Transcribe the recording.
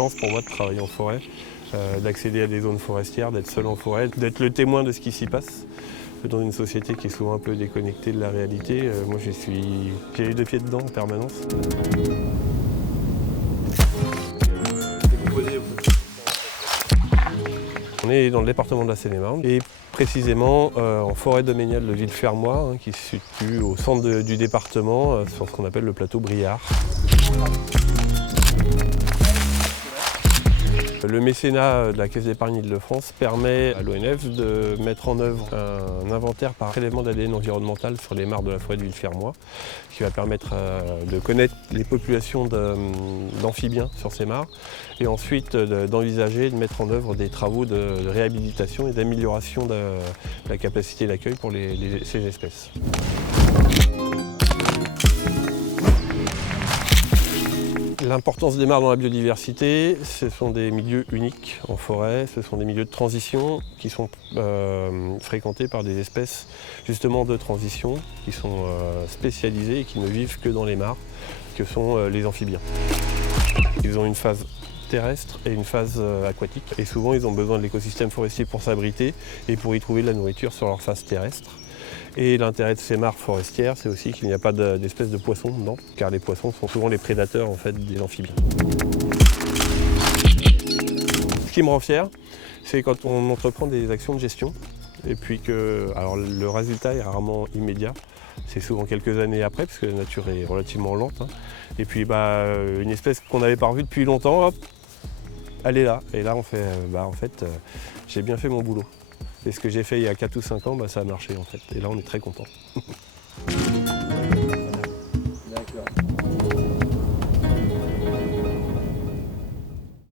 chance pour moi de travailler en forêt, d'accéder à des zones forestières, d'être seul en forêt, d'être le témoin de ce qui s'y passe. Dans une société qui est souvent un peu déconnectée de la réalité, moi j'ai les deux pieds dedans en permanence. On est dans le département de la Seine-et-Marne et précisément en forêt domaniale de Villefermois, qui se situe au centre du département, sur ce qu'on appelle le plateau Briard. Le mécénat de la Caisse d'épargne Île-de-France permet à l'ONF de mettre en œuvre un inventaire par prélèvement d'ADN environnemental sur les mares de la forêt de Villefermois, qui va permettre de connaître les populations d'amphibiens sur ces mares et ensuite d'envisager de mettre en œuvre des travaux de réhabilitation et d'amélioration de la capacité d'accueil pour ces espèces. L'importance des mares dans la biodiversité, ce sont des milieux uniques en forêt, ce sont des milieux de transition qui sont fréquentés par des espèces justement de transition, qui sont spécialisées et qui ne vivent que dans les mares, que sont les amphibiens. Ils ont une phase terrestre et une phase aquatique et souvent ils ont besoin de l'écosystème forestier pour s'abriter et pour y trouver de la nourriture sur leur phase terrestre. Et l'intérêt de ces mares forestières, c'est aussi qu'il n'y a pas d'espèces de poissons dedans, car les poissons sont souvent les prédateurs en fait, des amphibiens. Ce qui me rend fier, c'est quand on entreprend des actions de gestion, et puis que alors, le résultat est rarement immédiat, c'est souvent quelques années après, parce que la nature est relativement lente. Et puis une espèce qu'on n'avait pas revue depuis longtemps, hop, elle est là. Et là on fait, en fait, j'ai bien fait mon boulot. Et ce que j'ai fait il y a 4 ou 5 ans, ça a marché en fait. Et là, on est très content.